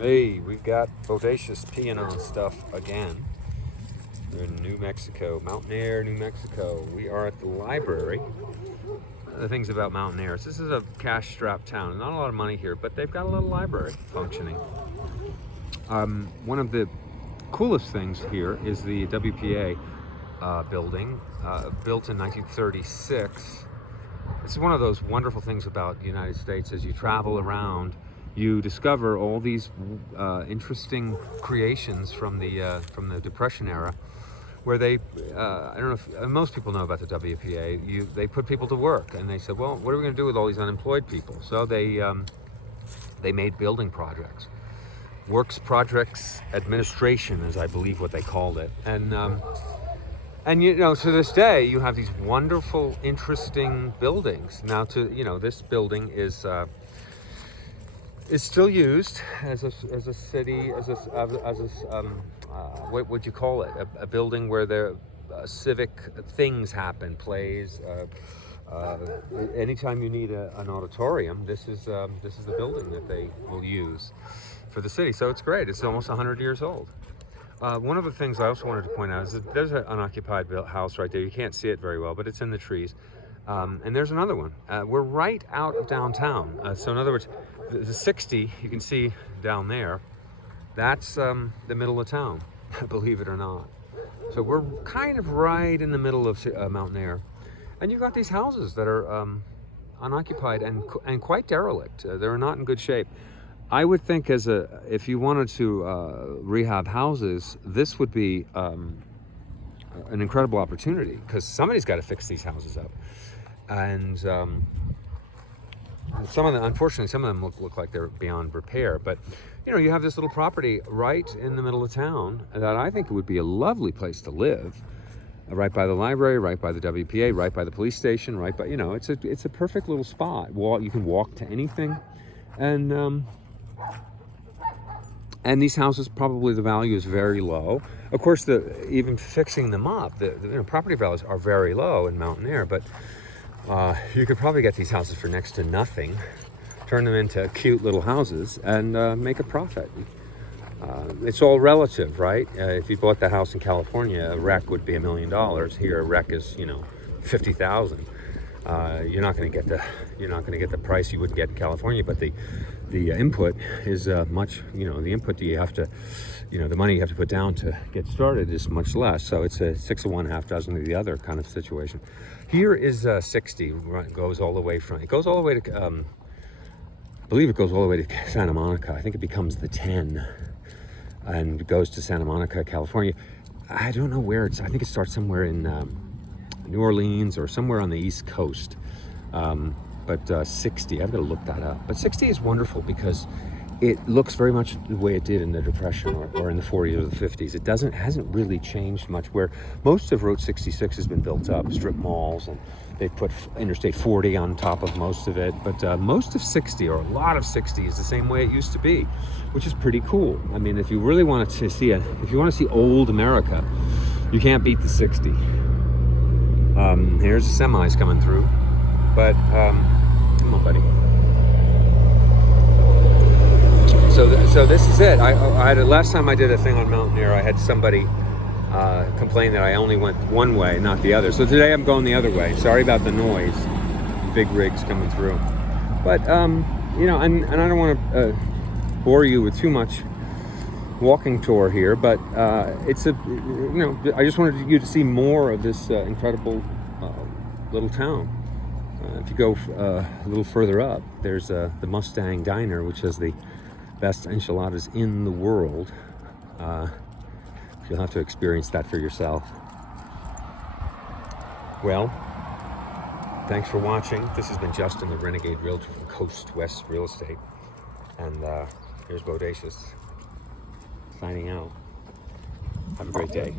Hey, we've got bodacious peeing on stuff again. We're in New Mexico, Mountainair, New Mexico. We are at the library. The things about Mountainair is this is a cash-strapped town. Not a lot of money here, but they've got a little library functioning. One of the coolest things here is the WPA building, built in 1936. This is one of those wonderful things about the United States. As you travel around, you discover all these interesting creations from the Depression era, where they, I don't know if most people know about the WPA. They put people to work, and they said, well, what are we going to do with all these unemployed people? So they made building projects, works projects administration, is I believe what they called it, and you know, to this day, you have these wonderful, interesting buildings. Now, this building is still used as a city, what would you call it? A building where there civic things happen, plays. Anytime you need an auditorium, this is the building that they will use for the city. So it's great. It's almost 100 years old. One of the things I also wanted to point out is that there's an unoccupied house right there. You can't see it very well, but it's in the trees. And there's another one. We're right out of downtown. So in other words, the 60 you can see down there, that's the middle of town, believe it or not. So we're kind of right in the middle of Mountainair. And you've got these houses that are unoccupied and quite derelict. They're not in good shape. I would think if you wanted to rehab houses, this would be an incredible opportunity, because somebody's got to fix these houses up. And unfortunately, some of them look like they're beyond repair. But you have this little property right in the middle of town that I think would be a lovely place to live. Right by the library, right by the WPA, right by the police station, right by it's a perfect little spot. You can walk to anything, and these houses, probably the value is very low. Of course, even fixing them up, the property values are very low in Mountainair, but you could probably get these houses for next to nothing, turn them into cute little houses, and make a profit. It's all relative, right? If you bought that house in California, a wreck would be $1 million. Here, a wreck is $50,000. You're not going to get the price you would get in California, but the input is much. The input you have to, the money you have to put down to get started is much less. So it's a 6 of one, half dozen of the other kind of situation. Here is 60. Goes all the way from. It goes all the way to. I believe it goes all the way to Santa Monica. I think it becomes the 10, and goes to Santa Monica, California. I don't know where it's. I think it starts somewhere in New Orleans or somewhere on the East Coast. But 60, I've got to look that up. But 60 is wonderful because it looks very much the way it did in the Depression or in the 40s or the 50s. It hasn't really changed much, where most of Route 66 has been built up, strip malls, and they've put Interstate 40 on top of most of it. But most of 60, or a lot of 60, is the same way it used to be, which is pretty cool. I mean, if you really want to see if you want to see old America, you can't beat the 60. Here's the semis coming through, but come on, buddy. So this is it. I had last time I did a thing on Mountainair, I had somebody complain that I only went one way, not the other. So today I'm going the other way. Sorry about the noise. Big rigs coming through, but and I don't want to bore you with too much walking tour here, but it's I just wanted you to see more of this incredible little town. If you go a little further up, there's the Mustang Diner, which has the best enchiladas in the world. You'll have to experience that for yourself. Well, thanks for watching. This has been Justin, the Renegade Realtor from Coast West Real Estate, and here's Bodacious signing out. Have a great day.